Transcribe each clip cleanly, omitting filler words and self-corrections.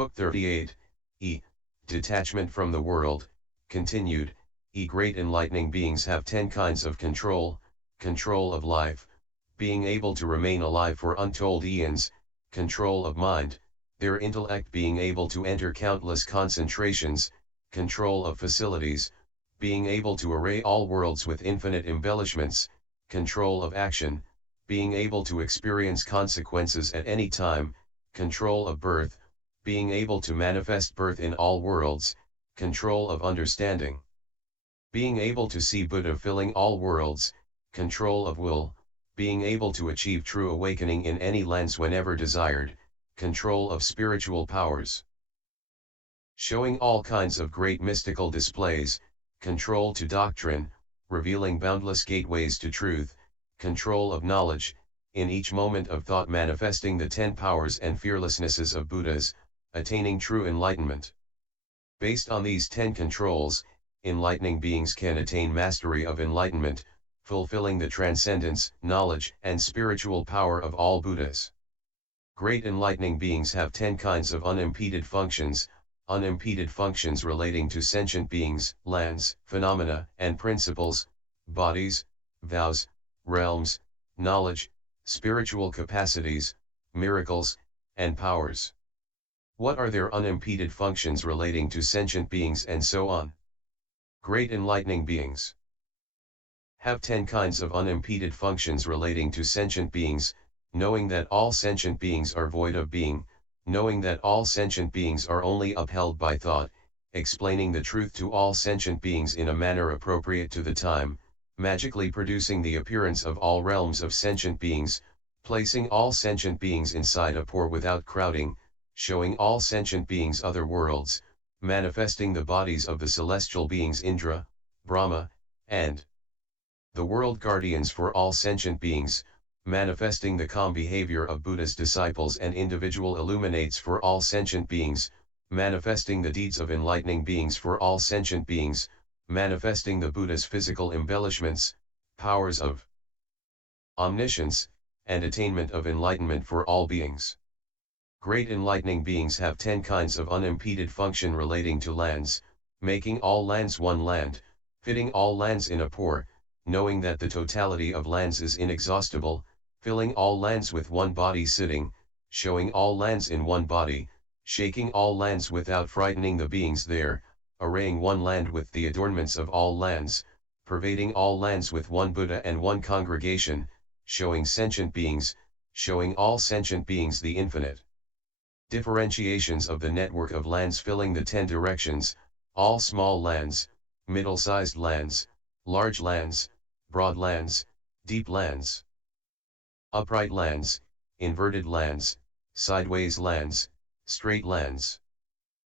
Book 38, E. Detachment from the world, continued. Great enlightening beings have 10 kinds of control: control of life, being able to remain alive for untold eons; control of mind, their intellect being able to enter countless concentrations; control of facilities, being able to array all worlds with infinite embellishments; control of action, being able to experience consequences at any time; control of birth, being able to manifest birth in all worlds; control of understanding, being able to see Buddha filling all worlds; control of will, being able to achieve true awakening in any lands whenever desired; control of spiritual powers, showing all kinds of great mystical displays; control to doctrine, revealing boundless gateways to truth; control of knowledge, in each moment of thought manifesting the 10 powers and fearlessnesses of Buddhas, attaining true enlightenment. Based on these 10 controls, enlightening beings can attain mastery of enlightenment, fulfilling the transcendence, knowledge, and spiritual power of all Buddhas. Great enlightening beings have 10 kinds of unimpeded functions relating to sentient beings, lands, phenomena, and principles, bodies, vows, realms, knowledge, spiritual capacities, miracles, and powers. What are their unimpeded functions relating to sentient beings, and so on? Great enlightening beings have 10 kinds of unimpeded functions relating to sentient beings: knowing that all sentient beings are void of being, knowing that all sentient beings are only upheld by thought, explaining the truth to all sentient beings in a manner appropriate to the time, magically producing the appearance of all realms of sentient beings, placing all sentient beings inside a pore without crowding, showing all sentient beings other worlds, manifesting the bodies of the celestial beings Indra, Brahma, and the world guardians for all sentient beings, manifesting the calm behavior of Buddha's disciples and individual illuminates for all sentient beings, manifesting the deeds of enlightening beings for all sentient beings, manifesting the Buddha's physical embellishments, powers of omniscience, and attainment of enlightenment for all beings. Great enlightening beings have 10 kinds of unimpeded function relating to lands: making all lands one land, fitting all lands in a pore, knowing that the totality of lands is inexhaustible, filling all lands with one body sitting, showing all lands in one body, shaking all lands without frightening the beings there, arraying one land with the adornments of all lands, pervading all lands with one Buddha and one congregation, showing sentient beings, showing all sentient beings the infinite differentiations of the network of lands filling the 10 directions: all small lands, middle-sized lands, large lands, broad lands, deep lands, upright lands, inverted lands, sideways lands, straight lands.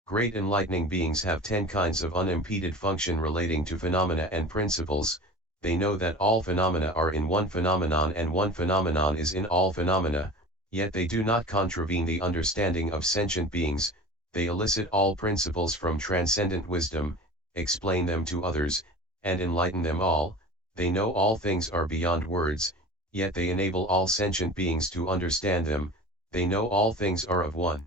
Great enlightening beings have 10 kinds of unimpeded function relating to phenomena and principles. They know that all phenomena are in one phenomenon and one phenomenon is in all phenomena, yet they do not contravene the understanding of sentient beings. They elicit all principles from transcendent wisdom, explain them to others, and enlighten them all. They know all things are beyond words, yet they enable all sentient beings to understand them. They know all things are of one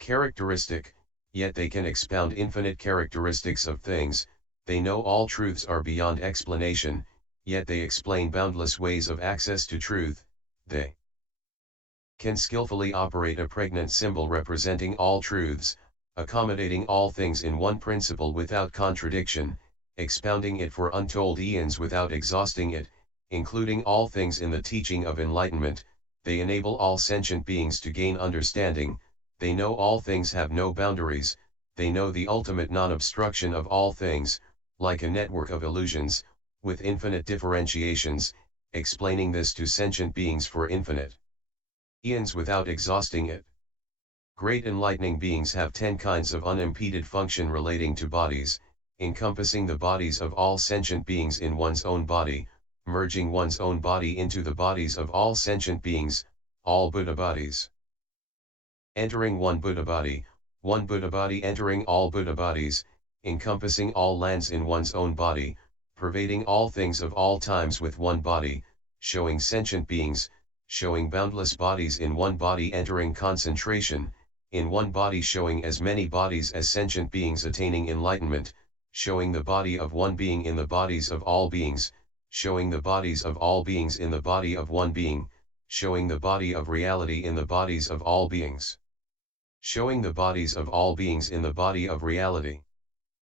characteristic, yet they can expound infinite characteristics of things. They know all truths are beyond explanation, yet they explain boundless ways of access to truth. They can skillfully operate a pregnant symbol representing all truths, accommodating all things in one principle without contradiction, expounding it for untold eons without exhausting it, including all things in the teaching of enlightenment. They enable all sentient beings to gain understanding. They know all things have no boundaries. They know the ultimate non-obstruction of all things, like a network of illusions, with infinite differentiations, explaining this to sentient beings for infinite eons without exhausting it. Great enlightening beings have 10 kinds of unimpeded function relating to bodies, encompassing the bodies of all sentient beings in one's own body, merging one's own body into the bodies of all sentient beings, all Buddha bodies. Entering one Buddha body entering all Buddha bodies, encompassing all lands in one's own body, pervading all things of all times with one body, showing sentient beings, showing boundless bodies in one body entering concentration, in one body, showing as many bodies as sentient beings attaining enlightenment, showing the body of one being in the bodies of all beings, showing the bodies of all beings in the body of one being, showing the body of reality in the bodies of all beings, showing the bodies of all beings in the body of reality.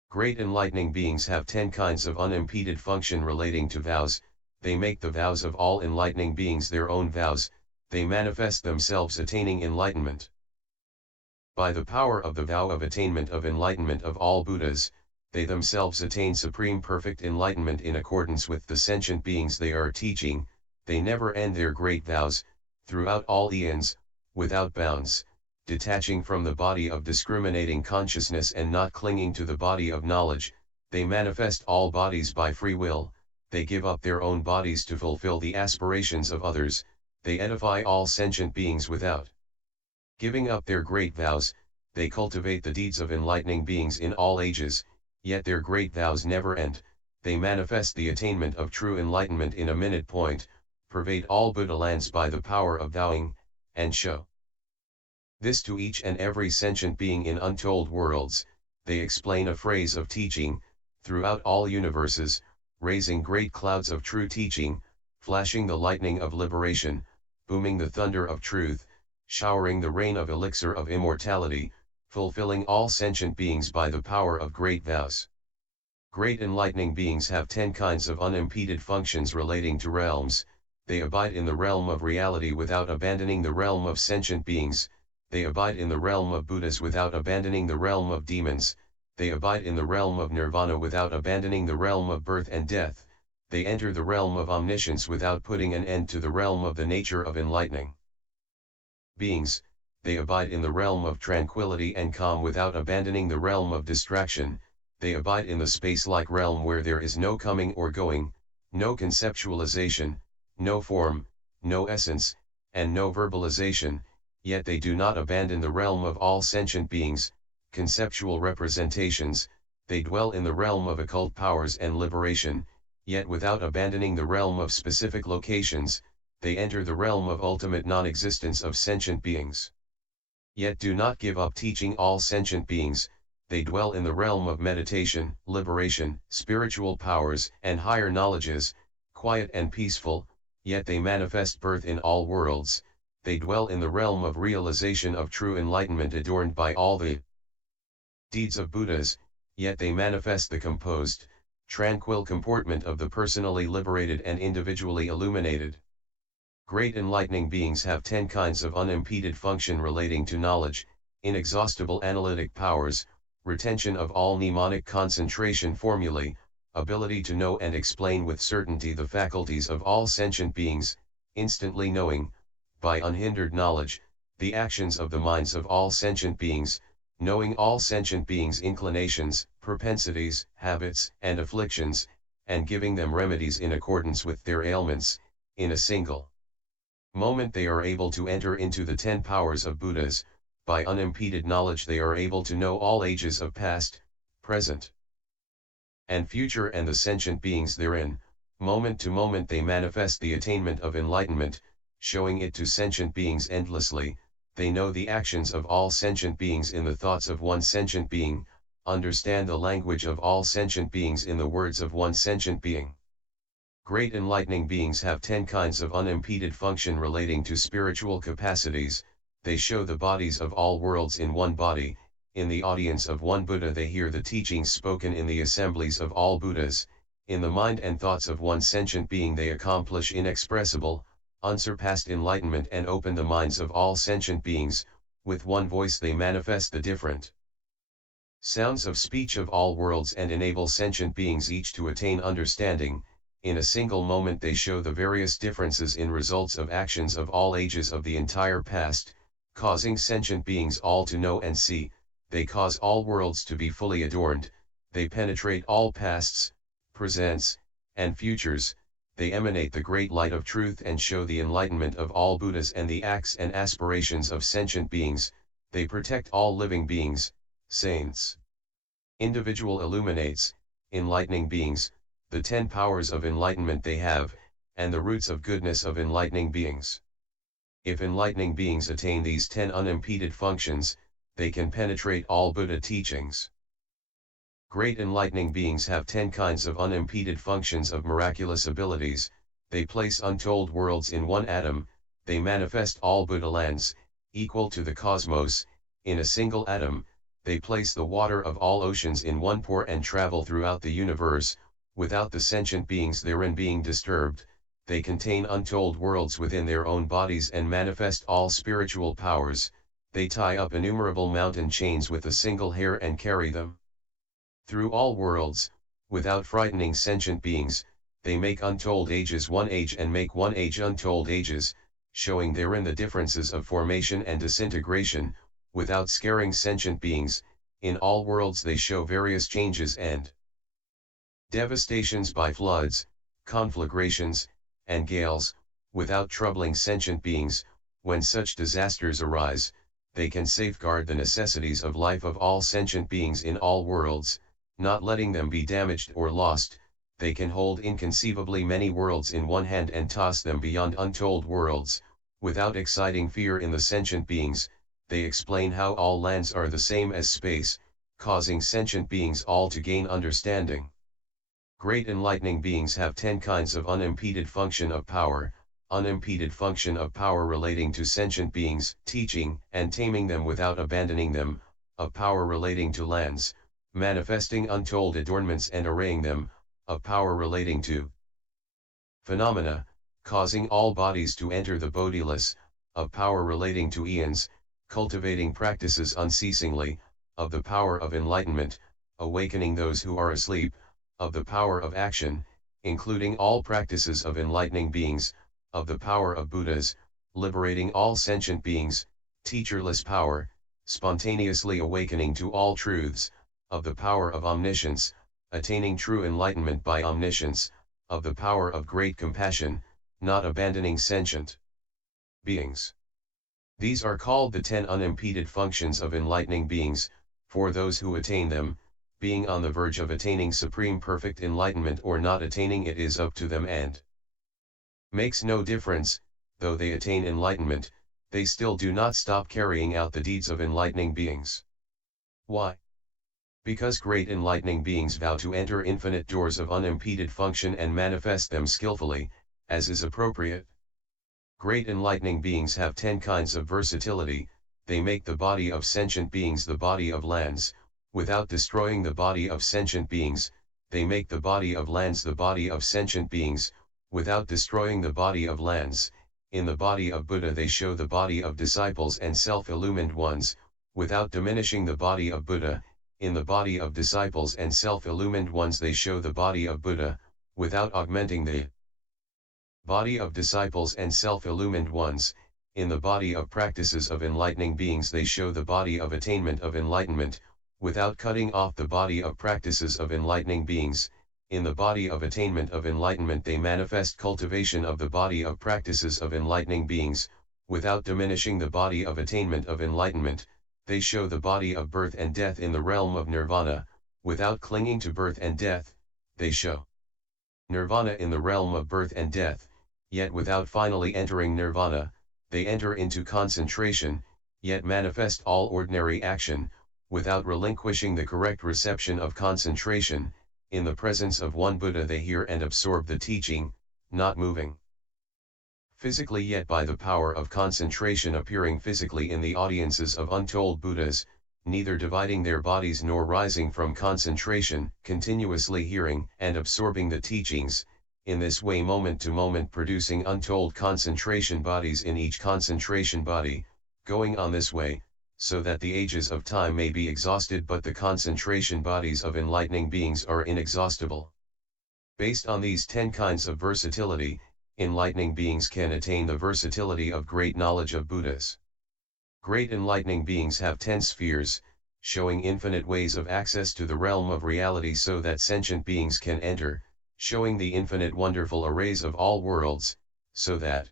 Great enlightening beings have 10 kinds of unimpeded function relating to vows. They make the vows of all enlightening beings their own vows, they manifest themselves attaining enlightenment. By the power of the vow of attainment of enlightenment of all Buddhas, they themselves attain supreme perfect enlightenment in accordance with the sentient beings they are teaching. They never end their great vows, throughout all eons, without bounds, detaching from the body of discriminating consciousness and not clinging to the body of knowledge. They manifest all bodies by free will, they give up their own bodies to fulfill the aspirations of others, they edify all sentient beings without giving up their great vows. They cultivate the deeds of enlightening beings in all ages, yet their great vows never end. They manifest the attainment of true enlightenment in a minute point, pervade all Buddha lands by the power of vowing, and show this to each and every sentient being in untold worlds. They explain a phrase of teaching, throughout all universes, raising great clouds of true teaching, flashing the lightning of liberation, booming the thunder of truth, showering the rain of elixir of immortality, fulfilling all sentient beings by the power of great vows. Great enlightening beings have 10 kinds of unimpeded functions relating to realms. They abide in the realm of reality without abandoning the realm of sentient beings. They abide in the realm of Buddhas without abandoning the realm of demons. They abide in the realm of nirvana without abandoning the realm of birth and death. They enter the realm of omniscience without putting an end to the realm of the nature of enlightening beings. They abide in the realm of tranquility and calm without abandoning the realm of distraction. They abide in the space-like realm where there is no coming or going, no conceptualization, no form, no essence, and no verbalization, yet they do not abandon the realm of all sentient beings, conceptual representations. They dwell in the realm of occult powers and liberation, yet without abandoning the realm of specific locations. They enter the realm of ultimate non-existence of sentient beings, yet do not give up teaching all sentient beings. They dwell in the realm of meditation, liberation, spiritual powers, and higher knowledges, quiet and peaceful, yet they manifest birth in all worlds. They dwell in the realm of realization of true enlightenment adorned by all the deeds of Buddhas, yet they manifest the composed, tranquil comportment of the personally liberated and individually illuminated. Great enlightening beings have 10 kinds of unimpeded function relating to knowledge, inexhaustible analytic powers, retention of all mnemonic concentration formulae, ability to know and explain with certainty the faculties of all sentient beings, instantly knowing, by unhindered knowledge, the actions of the minds of all sentient beings, knowing all sentient beings' inclinations, propensities, habits, and afflictions, and giving them remedies in accordance with their ailments. In a single moment they are able to enter into the 10 powers of Buddhas. By unimpeded knowledge they are able to know all ages of past, present, and future and the sentient beings therein. Moment to moment they manifest the attainment of enlightenment, showing it to sentient beings endlessly. They know the actions of all sentient beings in the thoughts of one sentient being, understand the language of all sentient beings in the words of one sentient being. Great enlightening beings have 10 kinds of unimpeded function relating to spiritual capacities. They show the bodies of all worlds in one body. In the audience of one Buddha they hear the teachings spoken in the assemblies of all Buddhas. In the mind and thoughts of one sentient being they accomplish inexpressible, unsurpassed enlightenment and open the minds of all sentient beings. With one voice they manifest the different sounds of speech of all worlds and enable sentient beings each to attain understanding. In a single moment they show the various differences in results of actions of all ages of the entire past, causing sentient beings all to know and see. They cause all worlds to be fully adorned. They penetrate all pasts, presents, and futures. They emanate the great light of truth and show the enlightenment of all Buddhas and the acts and aspirations of sentient beings. They protect all living beings, saints, individual illuminates, enlightening beings, the 10 powers of enlightenment they have, and the roots of goodness of enlightening beings. If enlightening beings attain these 10 unimpeded functions, they can penetrate all Buddha teachings. Great enlightening beings have 10 kinds of unimpeded functions of miraculous abilities. They place untold worlds in one atom, they manifest all Buddha lands, equal to the cosmos, in a single atom, they place the water of all oceans in one pore and travel throughout the universe, without the sentient beings therein being disturbed. They contain untold worlds within their own bodies and manifest all spiritual powers. They tie up innumerable mountain chains with a single hair and carry them through all worlds, without frightening sentient beings. They make untold ages one age and make one age untold ages, showing therein the differences of formation and disintegration, without scaring sentient beings. In all worlds they show various changes and devastations by floods, conflagrations, and gales, without troubling sentient beings. When such disasters arise, they can safeguard the necessities of life of all sentient beings in all worlds, not letting them be damaged or lost. They can hold inconceivably many worlds in one hand and toss them beyond untold worlds, without exciting fear in the sentient beings. They explain how all lands are the same as space, causing sentient beings all to gain understanding. Great enlightening beings have 10 kinds of unimpeded function of power, unimpeded function of power relating to sentient beings, teaching and taming them without abandoning them, of power relating to lands, manifesting untold adornments and arraying them, of power relating to phenomena, causing all bodies to enter the bodiless, of power relating to eons, cultivating practices unceasingly, of the power of enlightenment, awakening those who are asleep, of the power of action, including all practices of enlightening beings, of the power of Buddhas, liberating all sentient beings, teacherless power, spontaneously awakening to all truths, of the power of omniscience, attaining true enlightenment by omniscience, of the power of great compassion, not abandoning sentient beings. These are called the 10 unimpeded functions of enlightening beings. For those who attain them, being on the verge of attaining supreme perfect enlightenment or not attaining it is up to them and makes no difference. Though they attain enlightenment, they still do not stop carrying out the deeds of enlightening beings. Why? Because great enlightening beings vow to enter infinite doors of unimpeded function and manifest them skillfully, as is appropriate. Great enlightening beings have 10 kinds of versatility. They make the body of sentient beings the body of lands, without destroying the body of sentient beings. They make the body of lands the body of sentient beings, without destroying the body of lands. In the body of Buddha they show the body of disciples and self-illumined ones, without diminishing the body of Buddha. In the body of disciples and self-illumined ones they show the body of Buddha, without augmenting the body of disciples and self-illumined ones. In the body of practices of enlightening beings they show the body of attainment of enlightenment, without cutting off the body of practices of enlightening beings. In the body of attainment of enlightenment they manifest cultivation of the body of practices of enlightening beings, without diminishing the body of attainment of enlightenment. They show the body of birth and death in the realm of nirvana, without clinging to birth and death. They show nirvana in the realm of birth and death, yet without finally entering nirvana. They enter into concentration, yet manifest all ordinary action, without relinquishing the correct reception of concentration. In the presence of one Buddha they hear and absorb the teaching, not moving physically yet by the power of concentration appearing physically in the audiences of untold Buddhas, neither dividing their bodies nor rising from concentration, continuously hearing and absorbing the teachings, in this way moment to moment producing untold concentration bodies in each concentration body, going on this way, so that the ages of time may be exhausted but the concentration bodies of enlightening beings are inexhaustible. Based on these 10 kinds of versatility, enlightening beings can attain the versatility of great knowledge of Buddhas. Great enlightening beings have 10 spheres, showing infinite ways of access to the realm of reality so that sentient beings can enter, showing the infinite wonderful arrays of all worlds, so that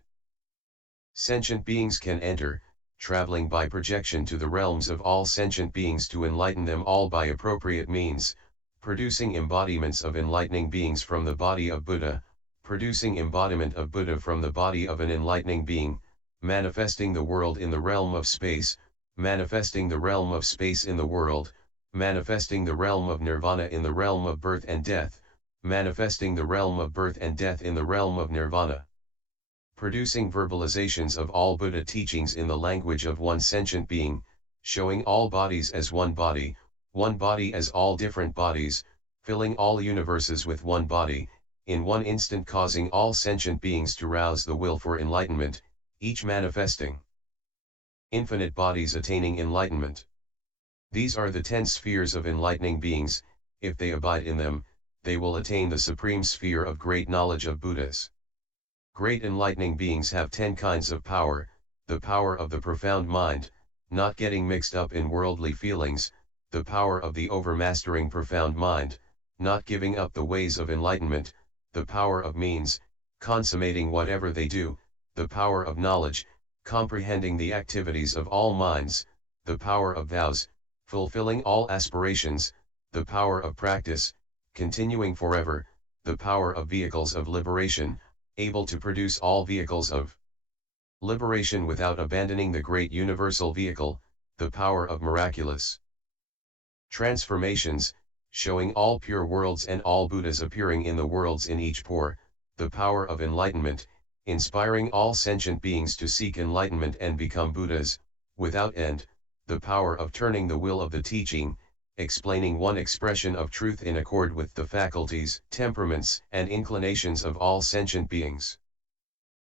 sentient beings can enter, traveling by projection to the realms of all sentient beings to enlighten them all by appropriate means, producing embodiments of enlightening beings from the body of Buddha, producing embodiment of Buddha from the body of an enlightening being, manifesting the world in the realm of space, manifesting the realm of space in the world, manifesting the realm of nirvana in the realm of birth and death, manifesting the realm of birth and death in the realm of nirvana. Producing verbalizations of all Buddha teachings in the language of one sentient being, showing all bodies as one body as all different bodies, filling all universes with one body, in one instant causing all sentient beings to rouse the will for enlightenment, each manifesting infinite bodies attaining enlightenment. These are the 10 spheres of enlightening beings. If they abide in them, they will attain the supreme sphere of great knowledge of Buddhas. Great enlightening beings have 10 kinds of power: the power of the profound mind, not getting mixed up in worldly feelings; the power of the overmastering profound mind, not giving up the ways of enlightenment; the power of means, consummating whatever they do; the power of knowledge, comprehending the activities of all minds; the power of vows, fulfilling all aspirations; the power of practice, continuing forever; the power of vehicles of liberation, able to produce all vehicles of liberation without abandoning the great universal vehicle; the power of miraculous transformations, showing all pure worlds and all Buddhas appearing in the worlds in each pore; the power of enlightenment, inspiring all sentient beings to seek enlightenment and become Buddhas, without end; the power of turning the will of the teaching, explaining one expression of truth in accord with the faculties, temperaments, and inclinations of all sentient beings.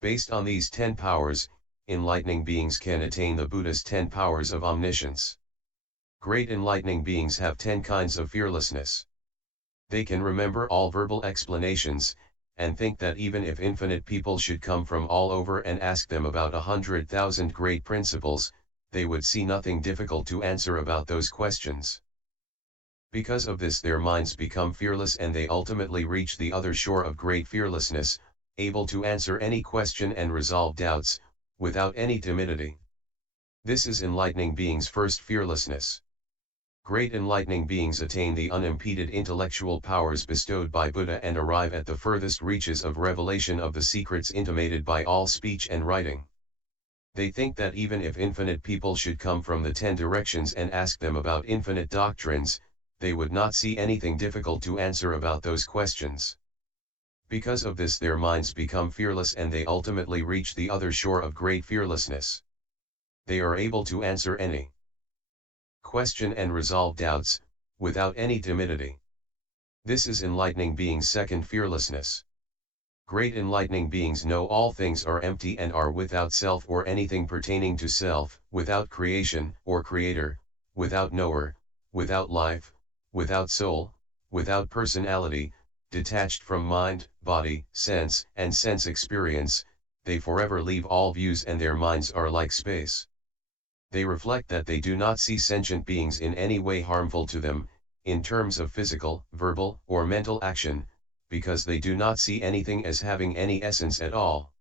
Based on these 10 powers, enlightening beings can attain the Buddha's 10 powers of omniscience. Great enlightening beings have 10 kinds of fearlessness. They can remember all verbal explanations, and think that even if infinite people should come from all over and ask them about 100,000 great principles, they would see nothing difficult to answer about those questions. Because of this their minds become fearless and they ultimately reach the other shore of great fearlessness, able to answer any question and resolve doubts, without any timidity. This is enlightening beings' first fearlessness. Great enlightening beings attain the unimpeded intellectual powers bestowed by Buddha and arrive at the furthest reaches of revelation of the secrets intimated by all speech and writing. They think that even if infinite people should come from the 10 directions and ask them about infinite doctrines, they would not see anything difficult to answer about those questions. Because of this their minds become fearless and they ultimately reach the other shore of great fearlessness. They are able to answer any question and resolve doubts, without any timidity. This is enlightening beings' second fearlessness. Great enlightening beings know all things are empty and are without self or anything pertaining to self, without creation or creator, without knower, without life, without soul, without personality, detached from mind, body, sense, and sense experience. They forever leave all views and their minds are like space. They reflect that they do not see sentient beings in any way harmful to them, in terms of physical, verbal, or mental action, because they do not see anything as having any essence at all.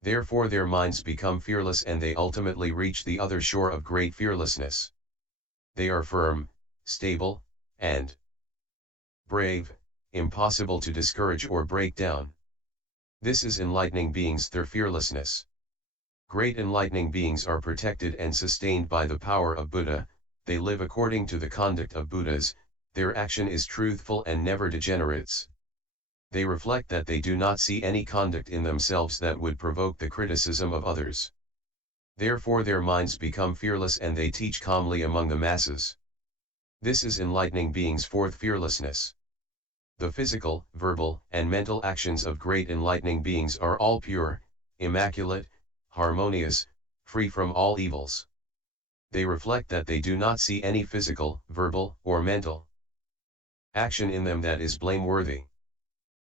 Therefore their minds become fearless and they ultimately reach the other shore of great fearlessness. They are firm, stable, and brave, impossible to discourage or break down. This is enlightening beings' their fearlessness. Great enlightening beings are protected and sustained by the power of Buddha. They live according to the conduct of Buddhas, their action is truthful and never degenerates. They reflect that they do not see any conduct in themselves that would provoke the criticism of others. Therefore their minds become fearless and they teach calmly among the masses. This is enlightening beings' fourth fearlessness. The physical, verbal, and mental actions of great enlightening beings are all pure, immaculate, harmonious, free from all evils. They reflect that they do not see any physical, verbal, or mental action in them that is blameworthy.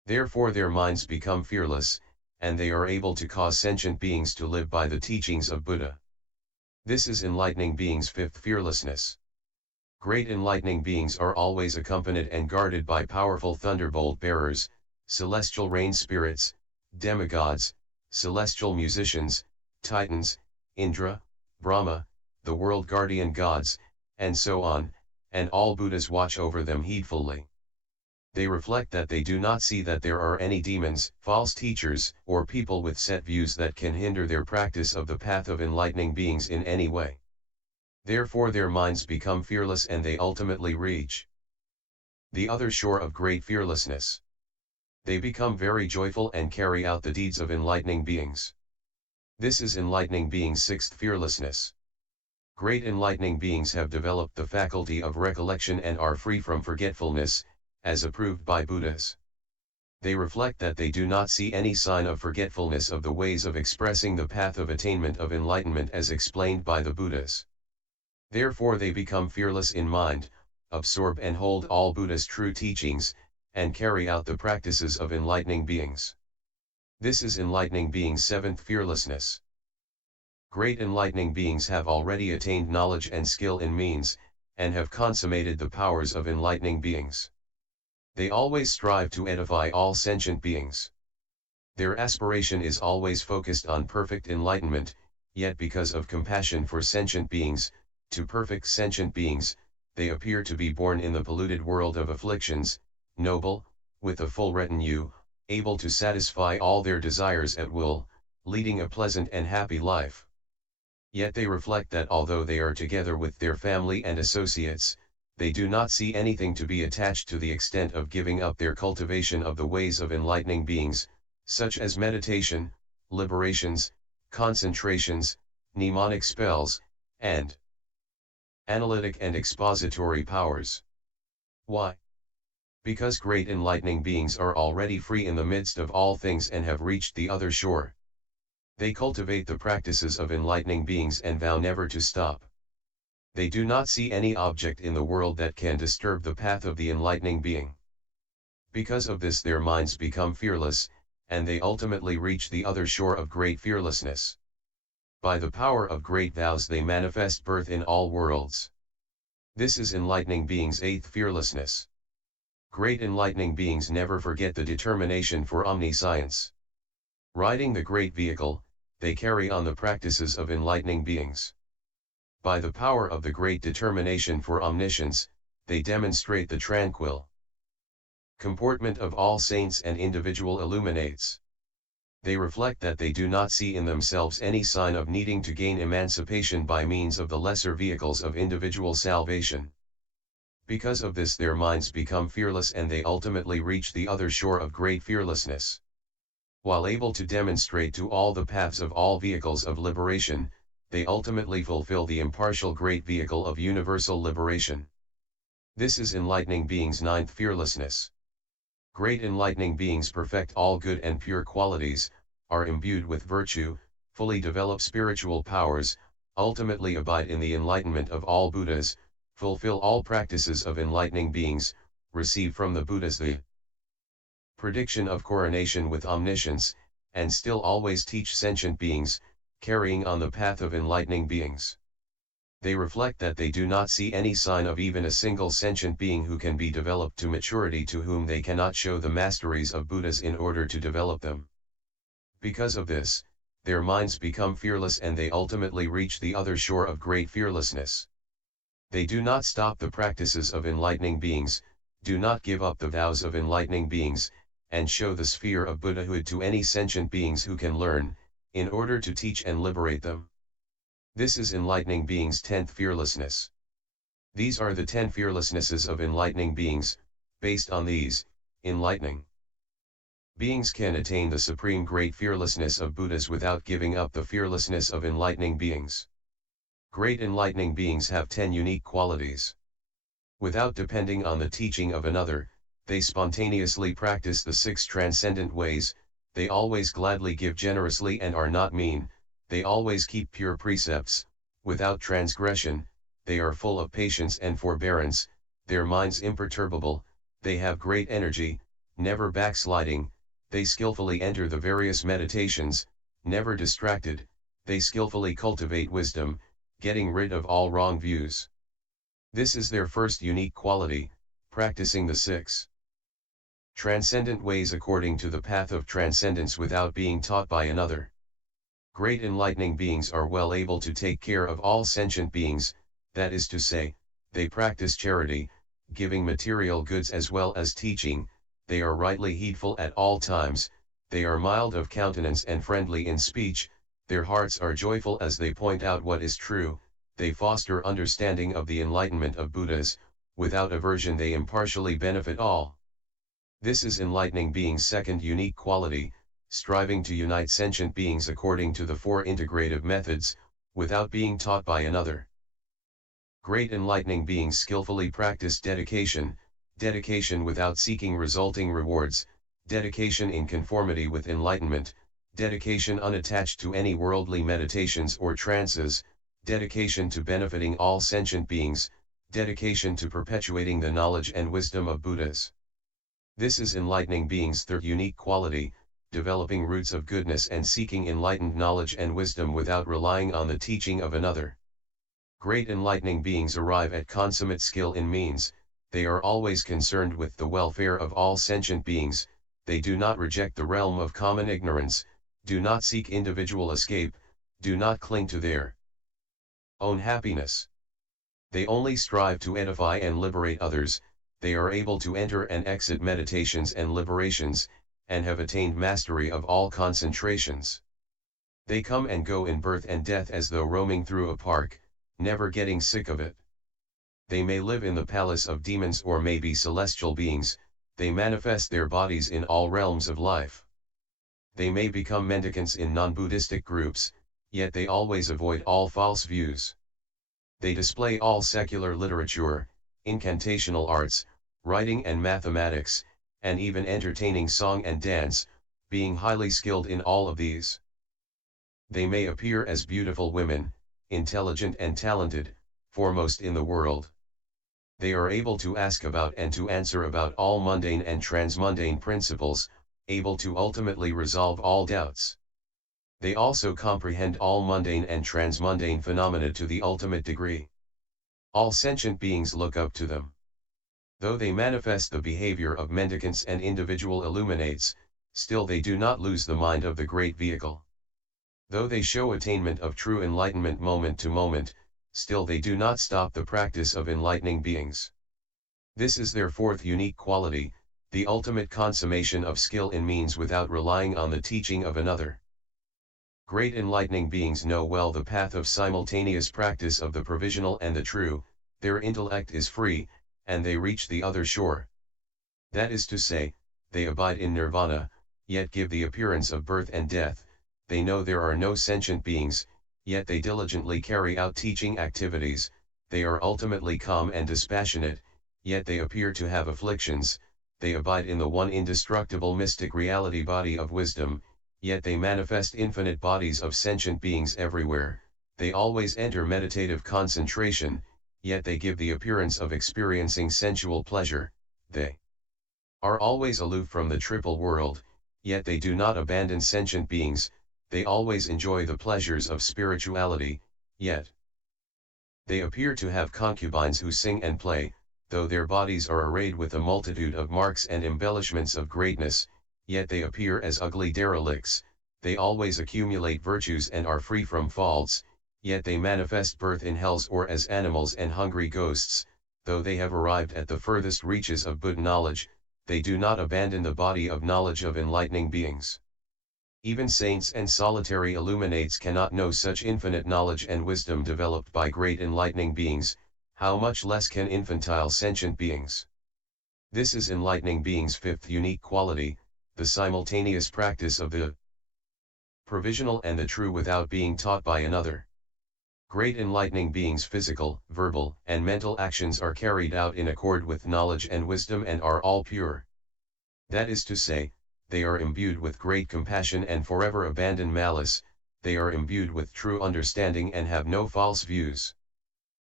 Therefore their minds become fearless, and they are able to cause sentient beings to live by the teachings of Buddha. This is enlightening beings' fifth fearlessness. Great enlightening beings are always accompanied and guarded by powerful thunderbolt bearers, celestial rain spirits, demigods, celestial musicians, titans, Indra, Brahma, the world guardian gods, and so on, and all Buddhas watch over them heedfully. They reflect that they do not see that there are any demons, false teachers, or people with set views that can hinder their practice of the path of enlightening beings in any way. Therefore their minds become fearless and they ultimately reach the other shore of great fearlessness. They become very joyful and carry out the deeds of enlightening beings. This is enlightening beings' sixth fearlessness. Great enlightening beings have developed the faculty of recollection and are free from forgetfulness, as approved by Buddhas. They reflect that they do not see any sign of forgetfulness of the ways of expressing the path of attainment of enlightenment as explained by the Buddhas. Therefore they become fearless in mind, absorb and hold all Buddha's true teachings, and carry out the practices of enlightening beings. This is enlightening beings' seventh fearlessness. Great enlightening beings have already attained knowledge and skill in means, and have consummated the powers of enlightening beings. They always strive to edify all sentient beings. Their aspiration is always focused on perfect enlightenment, yet because of compassion for sentient beings, to perfect sentient beings, they appear to be born in the polluted world of afflictions, noble, with a full retinue, able to satisfy all their desires at will, leading a pleasant and happy life. Yet they reflect that although they are together with their family and associates, they do not see anything to be attached to the extent of giving up their cultivation of the ways of enlightening beings, such as meditation, liberations, concentrations, mnemonic spells, and analytic and expository powers. Why? Because great enlightening beings are already free in the midst of all things and have reached the other shore. They cultivate the practices of enlightening beings and vow never to stop. They do not see any object in the world that can disturb the path of the enlightening being. Because of this their minds become fearless, and they ultimately reach the other shore of great fearlessness. By the power of great vows they manifest birth in all worlds. This is enlightening beings' eighth fearlessness. Great enlightening beings never forget the determination for omniscience. Riding the great vehicle, they carry on the practices of enlightening beings. By the power of the great determination for omniscience, they demonstrate the tranquil comportment of all saints and individual illuminates. They reflect that they do not see in themselves any sign of needing to gain emancipation by means of the lesser vehicles of individual salvation. Because of this their minds become fearless and they ultimately reach the other shore of great fearlessness. While able to demonstrate to all the paths of all vehicles of liberation, they ultimately fulfill the impartial great vehicle of universal liberation. This is enlightening beings' ninth fearlessness. Great enlightening beings perfect all good and pure qualities, are imbued with virtue, fully develop spiritual powers, ultimately abide in the enlightenment of all Buddhas, fulfill all practices of enlightening beings, receive from the Buddhas the prediction of coronation with omniscience, and still always teach sentient beings, carrying on the path of enlightening beings. They reflect that they do not see any sign of even a single sentient being who can be developed to maturity to whom they cannot show the masteries of Buddhas in order to develop them. Because of this, their minds become fearless and they ultimately reach the other shore of great fearlessness. They do not stop the practices of enlightening beings, do not give up the vows of enlightening beings, and show the sphere of Buddhahood to any sentient beings who can learn, in order to teach and liberate them. This is enlightening beings' 10th fearlessness. These are the 10 fearlessnesses of enlightening beings. Based on these, enlightening beings can attain the supreme great fearlessness of Buddhas without giving up the fearlessness of enlightening beings. Great enlightening beings have 10 unique qualities. Without depending on the teaching of another, they spontaneously practice the 6 transcendent ways, they always gladly give generously and are not mean, they always keep pure precepts, without transgression, they are full of patience and forbearance, their minds imperturbable, they have great energy, never backsliding, they skillfully enter the various meditations, never distracted, they skillfully cultivate wisdom, getting rid of all wrong views. This is their first unique quality, practicing the 6 transcendent ways according to the path of transcendence without being taught by another. Great enlightening beings are well able to take care of all sentient beings, that is to say, they practice charity, giving material goods as well as teaching, they are rightly heedful at all times, they are mild of countenance and friendly in speech, their hearts are joyful as they point out what is true, they foster understanding of the enlightenment of Buddhas, without aversion they impartially benefit all. This is enlightening being's second unique quality, striving to unite sentient beings according to the four integrative methods, without being taught by another. Great enlightening beings skillfully practice dedication, dedication without seeking resulting rewards, dedication in conformity with enlightenment, dedication unattached to any worldly meditations or trances, dedication to benefiting all sentient beings, dedication to perpetuating the knowledge and wisdom of Buddhas. This is enlightening being's third unique quality, developing roots of goodness and seeking enlightened knowledge and wisdom without relying on the teaching of another. Great enlightening beings arrive at consummate skill in means, they are always concerned with the welfare of all sentient beings, they do not reject the realm of common ignorance, do not seek individual escape, do not cling to their own happiness. They only strive to edify and liberate others, they are able to enter and exit meditations and liberations, and have attained mastery of all concentrations. They come and go in birth and death as though roaming through a park, never getting sick of it. They may live in the palace of demons or may be celestial beings, they manifest their bodies in all realms of life. They may become mendicants in non-Buddhistic groups, yet they always avoid all false views. They display all secular literature, incantational arts, writing and mathematics, and even entertaining song and dance, being highly skilled in all of these. They may appear as beautiful women, intelligent and talented, foremost in the world. They are able to ask about and to answer about all mundane and transmundane principles, able to ultimately resolve all doubts. They also comprehend all mundane and transmundane phenomena to the ultimate degree. All sentient beings look up to them. Though they manifest the behavior of mendicants and individual illuminates, still they do not lose the mind of the great vehicle. Though they show attainment of true enlightenment moment to moment, still they do not stop the practice of enlightening beings. This is their fourth unique quality, the ultimate consummation of skill in means without relying on the teaching of another. Great enlightening beings know well the path of simultaneous practice of the provisional and the true, their intellect is free, and they reach the other shore. That is to say, they abide in nirvana, yet give the appearance of birth and death, they know there are no sentient beings, yet they diligently carry out teaching activities, they are ultimately calm and dispassionate, yet they appear to have afflictions, they abide in the one indestructible mystic reality body of wisdom, yet they manifest infinite bodies of sentient beings everywhere, they always enter meditative concentration, yet they give the appearance of experiencing sensual pleasure, they are always aloof from the triple world, yet they do not abandon sentient beings, they always enjoy the pleasures of spirituality, yet they appear to have concubines who sing and play, though their bodies are arrayed with a multitude of marks and embellishments of greatness, yet they appear as ugly derelicts, they always accumulate virtues and are free from faults, yet they manifest birth in hells or as animals and hungry ghosts, though they have arrived at the furthest reaches of Buddha knowledge, they do not abandon the body of knowledge of enlightening beings. Even saints and solitary illuminates cannot know such infinite knowledge and wisdom developed by great enlightening beings, how much less can infantile sentient beings. This is enlightening beings' fifth unique quality, the simultaneous practice of the provisional and the true without being taught by another. Great enlightening beings' physical, verbal, and mental actions are carried out in accord with knowledge and wisdom and are all pure. That is to say, they are imbued with great compassion and forever abandon malice, they are imbued with true understanding and have no false views.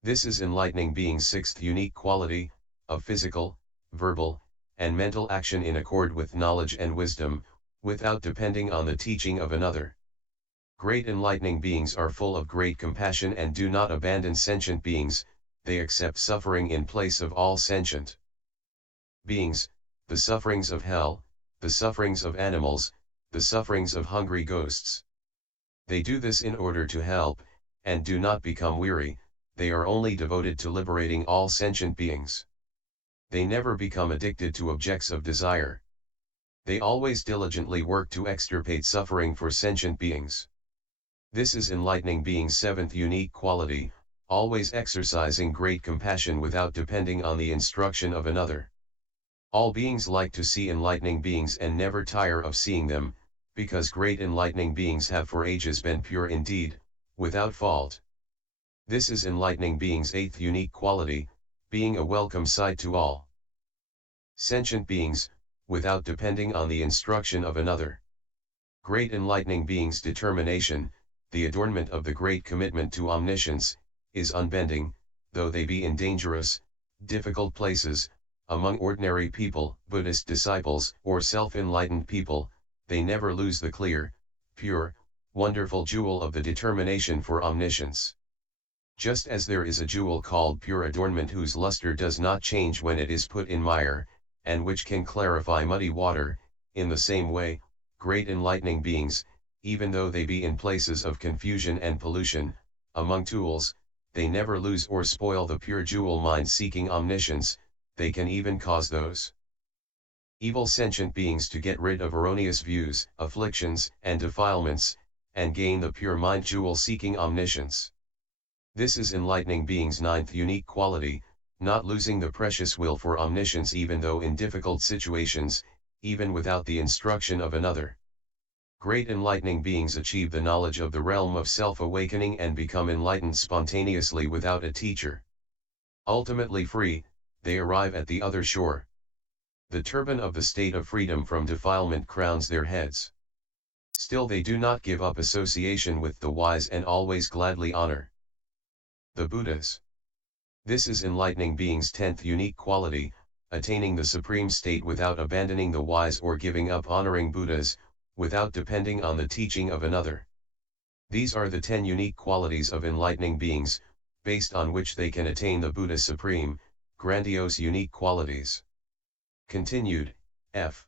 This is enlightening being's sixth unique quality, of physical, verbal, and mental action in accord with knowledge and wisdom, without depending on the teaching of another. Great enlightening beings are full of great compassion and do not abandon sentient beings, they accept suffering in place of all sentient beings, the sufferings of hell, the sufferings of animals, the sufferings of hungry ghosts. They do this in order to help, and do not become weary, they are only devoted to liberating all sentient beings. They never become addicted to objects of desire. They always diligently work to extirpate suffering for sentient beings. This is enlightening being's seventh unique quality, always exercising great compassion without depending on the instruction of another. All beings like to see enlightening beings and never tire of seeing them, because great enlightening beings have for ages been pure indeed, without fault. This is enlightening beings' eighth unique quality, being a welcome sight to all sentient beings, without depending on the instruction of another. Great enlightening beings' determination, the adornment of the great commitment to omniscience, is unbending, though they be in dangerous, difficult places, among ordinary people, Buddhist disciples, or self-enlightened people, they never lose the clear, pure, wonderful jewel of the determination for omniscience. Just as there is a jewel called pure adornment whose luster does not change when it is put in mire, and which can clarify muddy water, in the same way, great enlightening beings, even though they be in places of confusion and pollution, among tools, they never lose or spoil the pure jewel mind seeking omniscience. They can even cause those evil sentient beings to get rid of erroneous views, afflictions, and defilements, and gain the pure mind jewel seeking omniscience. This is enlightening beings' ninth unique quality, not losing the precious will for omniscience even though in difficult situations, even without the instruction of another. Great enlightening beings achieve the knowledge of the realm of self-awakening and become enlightened spontaneously without a teacher. Ultimately free, they arrive at the other shore. The turban of the state of freedom from defilement crowns their heads. Still they do not give up association with the wise and always gladly honor the Buddhas. This is enlightening beings' 10th unique quality, attaining the supreme state without abandoning the wise or giving up honoring Buddhas, without depending on the teaching of another. These are the 10 unique qualities of enlightening beings, based on which they can attain the Buddha's supreme, grandiose unique qualities. Continued, F.